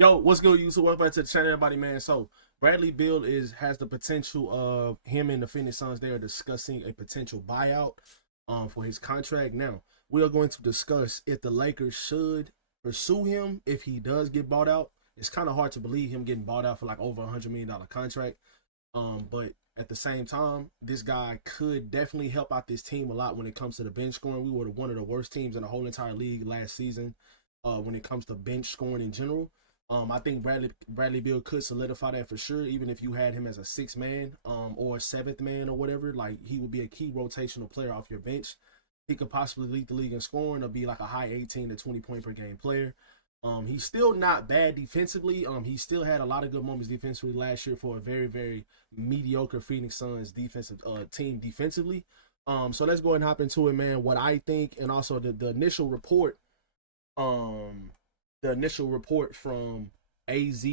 Yo, what's good, YouTube? Welcome back to the channel, everybody, man. So, Bradley Beal has the potential of him and the Phoenix Suns. They are discussing a potential buyout for his contract. Now, we are going to discuss if the Lakers should pursue him if he does get bought out. It's kind of hard to believe him getting bought out for like over $100 million contract. But at the same time, this guy could definitely help out this team a lot when it comes to the bench scoring. We were one of the worst teams in the whole entire league last season when it comes to bench scoring in general. I think Bradley Beal could solidify that for sure, even if you had him as a sixth man or a seventh man or whatever. Like, he would be a key rotational player off your bench. He could possibly lead the league in scoring or be like a high 18 to 20 point per game player. He's still not bad defensively. He still had a lot of good moments defensively last year for a very, very mediocre Phoenix Suns defensive team defensively. So let's go ahead and hop into it, man. What I think, and also the initial report, from AZ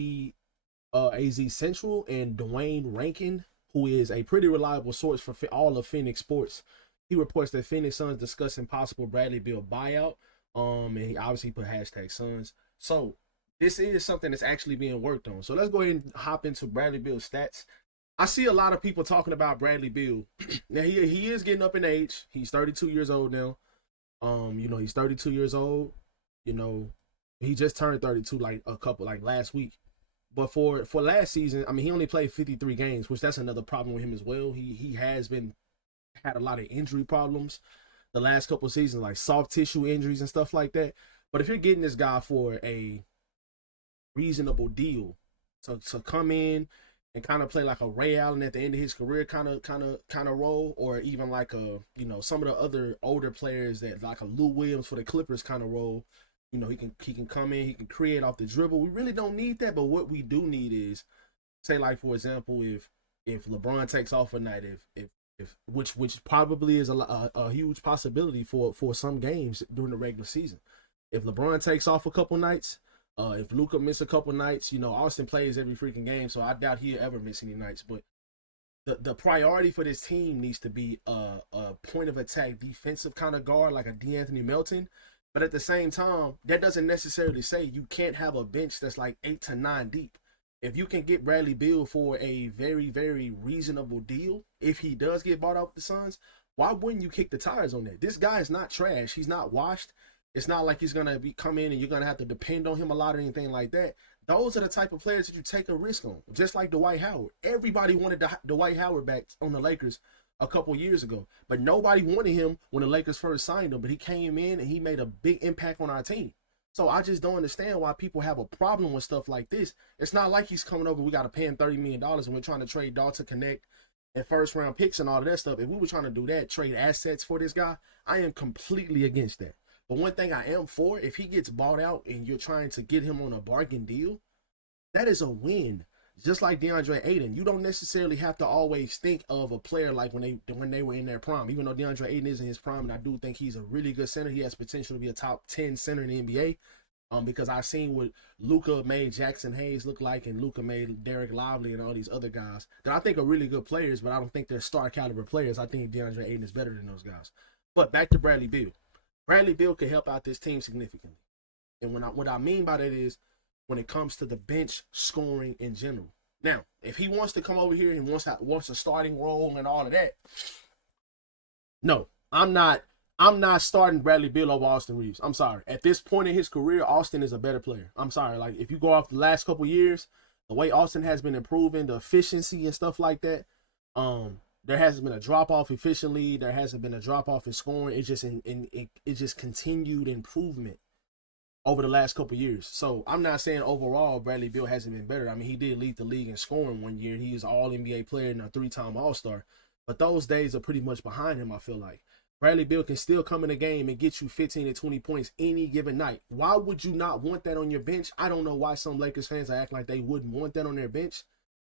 Central and Dwayne Rankin, who is a pretty reliable source for all of Phoenix sports. He reports that Phoenix Suns discussing possible Bradley Beal buyout. And he obviously put hashtag Suns. So this is something that's actually being worked on. So let's go ahead and hop into Bradley Beal's stats. I see a lot of people talking about Bradley Beal. Now he is getting up in age. He's 32 years old now. He's 32 years old. He just turned 32 like last week. But for last season, I mean, he only played 53 games, which that's another problem with him as well. He has had a lot of injury problems the last couple of seasons, like soft tissue injuries and stuff like that. But if you're getting this guy for a reasonable deal to come in and kind of play like a Ray Allen at the end of his career kind of role, or even like some of the other older players that like a Lou Williams for the Clippers kind of role, he can come in, he can create off the dribble. We really don't need that, but what we do need is, say, like, for example, if LeBron takes off a night, if which probably is a huge possibility for some games during the regular season. If LeBron takes off a couple nights, if Luka miss a couple nights, Austin plays every freaking game, so I doubt he'll ever miss any nights. But the priority for this team needs to be a point of attack defensive kind of guard, like a DeAnthony Melton. But at the same time, that doesn't necessarily say you can't have a bench that's like 8 to 9 deep. If you can get Bradley Beal for a very, very reasonable deal, if he does get bought out with the Suns, why wouldn't you kick the tires on that? This guy is not trash. He's not washed. It's not like he's going to come in and you're going to have to depend on him a lot or anything like that. Those are the type of players that you take a risk on, just like Dwight Howard. Everybody wanted Dwight Howard back on the Lakers a couple years ago, but nobody wanted him when the Lakers first signed him. But he came in and he made a big impact on our team. So I just don't understand why people have a problem with stuff like this. It's not like he's coming over, we got to pay him $30 million and we're trying to trade Dalton Connect and first round picks and all of that stuff. If we were trying to do that, trade assets for this guy, I am completely against that. But one thing I am for, if he gets bought out and you're trying to get him on a bargain deal, that is a win. Just like DeAndre and Ayton, you don't necessarily have to always think of a player like when they were in their prime. Even though DeAndre Ayton is in his prime, and I do think he's a really good center, he has potential to be a top 10 center in the NBA. Because I've seen what Luka made Jackson Hayes look like, and Luka made Derek Lively and all these other guys that I think are really good players, but I don't think they're star caliber players. I think DeAndre Ayton is better than those guys. But back to Bradley Beal. Bradley Beal could help out this team significantly. And what I mean by that is when it comes to the bench scoring in general. Now, if he wants to come over here and wants a starting role and all of that, no, I'm not starting Bradley Beal over Austin Reeves. I'm sorry. At this point in his career, Austin is a better player. I'm sorry. Like, if you go off the last couple years, the way Austin has been improving, the efficiency and stuff like that, there hasn't been a drop off efficiently. There hasn't been a drop off in scoring. It's just it just continued improvement over the last couple years. So I'm not saying overall Bradley Beal hasn't been better. I mean, he did lead the league in scoring one year. He is an All-NBA player and a 3-time All-Star. But those days are pretty much behind him, I feel like. Bradley Beal can still come in the game and get you 15 to 20 points any given night. Why would you not want that on your bench? I don't know why some Lakers fans act like they wouldn't want that on their bench.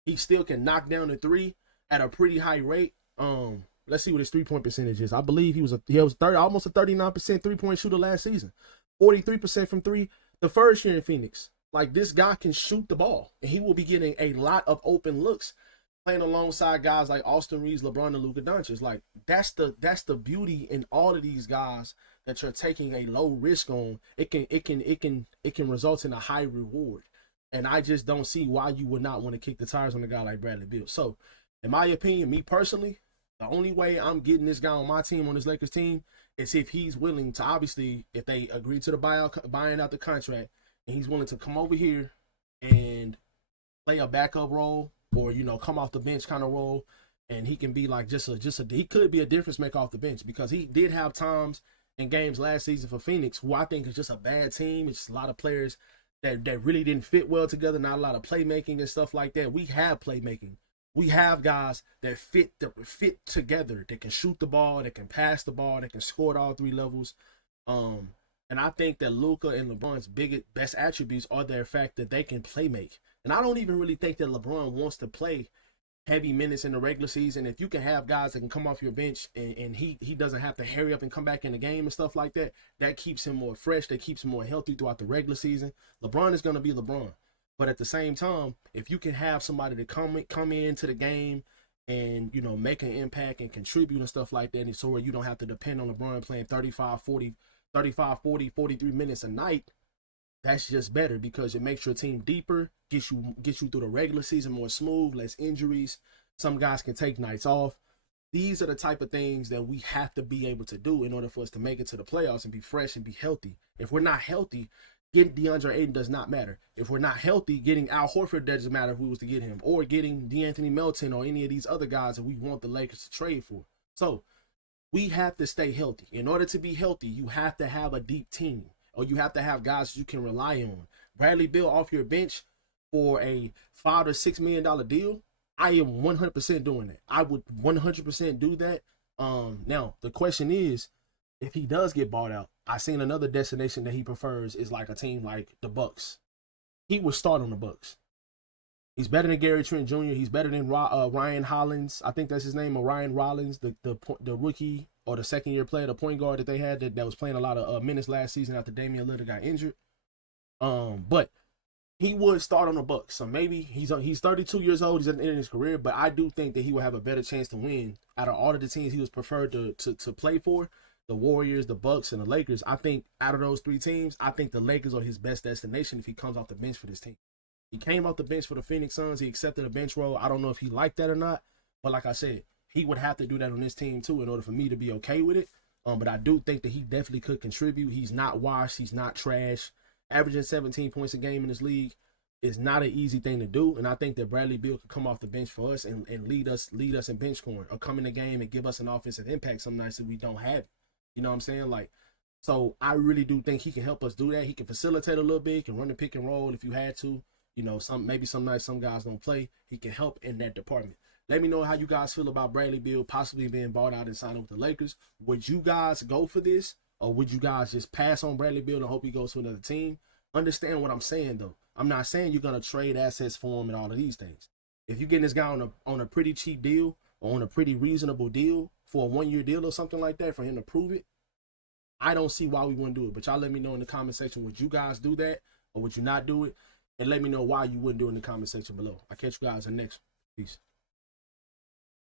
He still can knock down the three at a pretty high rate. Let's see what his 3-point percentage is. I believe he was almost a 39% 3-point shooter last season. 43% from three the first year in Phoenix. Like, this guy can shoot the ball, and he will be getting a lot of open looks playing alongside guys like Austin Reeves, LeBron, and Luka Doncic. Like, that's the beauty in all of these guys that you're taking a low risk on. It can result in a high reward. And I just don't see why you would not want to kick the tires on a guy like Bradley Beal. So, in my opinion, me personally, the only way I'm getting this guy on my team, on this Lakers team, is if he's willing to, obviously, if they agree to the buyout, buying out the contract, and he's willing to come over here and play a backup role, or come off the bench kind of role, and he can be like he could be a difference maker off the bench, because he did have times in games last season for Phoenix who I think is just a bad team. It's just a lot of players that really didn't fit well together, not a lot of playmaking and stuff like that. We have playmaking. We have guys that fit together, that can shoot the ball, that can pass the ball, that can score at all three levels. And I think that Luka and LeBron's best attributes are their fact that they can play make. And I don't even really think that LeBron wants to play heavy minutes in the regular season. If you can have guys that can come off your bench and he doesn't have to hurry up and come back in the game and stuff like that, that keeps him more fresh, that keeps him more healthy throughout the regular season. LeBron is going to be LeBron. But at the same time, if you can have somebody to come into the game and, make an impact and contribute and stuff like that, and so where you don't have to depend on LeBron playing 35, 40, 43 minutes a night, that's just better, because it makes your team deeper, gets you through the regular season more smooth, less injuries. Some guys can take nights off. These are the type of things that we have to be able to do in order for us to make it to the playoffs and be fresh and be healthy. If we're not healthy, getting DeAndre Ayton does not matter. If we're not healthy, getting Al Horford doesn't matter if we was to get him, or getting DeAnthony Melton or any of these other guys that we want the Lakers to trade for. So we have to stay healthy. In order to be healthy, you have to have a deep team, or you have to have guys you can rely on. Bradley Beal off your bench for a $5 to $6 million deal, I am 100% doing that. I would 100% do that. Now, the question is, if he does get bought out, I seen another destination that he prefers is like a team like the Bucks. He would start on the Bucks. He's better than Gary Trent Jr. He's better than Ryan Hollins. I think that's his name, or Ryan Rollins, the rookie or the second-year player, the point guard that they had that was playing a lot of minutes last season after Damian Lillard got injured. But he would start on the Bucks. So maybe he's 32 years old. He's at the end of his career, but I do think that he will have a better chance to win out of all of the teams he was preferred to play for. The Warriors, the Bucks, and the Lakers. I think out of those three teams, I think the Lakers are his best destination if he comes off the bench for this team. He came off the bench for the Phoenix Suns. He accepted a bench role. I don't know if he liked that or not, but like I said, he would have to do that on this team too in order for me to be okay with it. But I do think that he definitely could contribute. He's not washed. He's not trash. Averaging 17 points a game in this league is not an easy thing to do. And I think that Bradley Beal could come off the bench for us and lead us in bench scoring, or come in the game and give us an offensive impact some nights that we don't have it. You know what I'm saying? So I really do think he can help us do that. He can facilitate a little bit, can run the pick and roll if you had to. Maybe some nights some guys don't play. He can help in that department. Let me know how you guys feel about Bradley Beal possibly being bought out and signing with the Lakers. Would you guys go for this, or would you guys just pass on Bradley Beal and hope he goes to another team? Understand what I'm saying, though. I'm not saying you're going to trade assets for him and all of these things. If you're getting this guy on a pretty cheap deal, or on a pretty reasonable deal for a 1-year deal or something like that for him to prove it, I don't see why we wouldn't do it. But y'all let me know in the comment section, would you guys do that, or would you not do it? And let me know why you wouldn't do it in the comment section below. I'll catch you guys in the next one. Peace.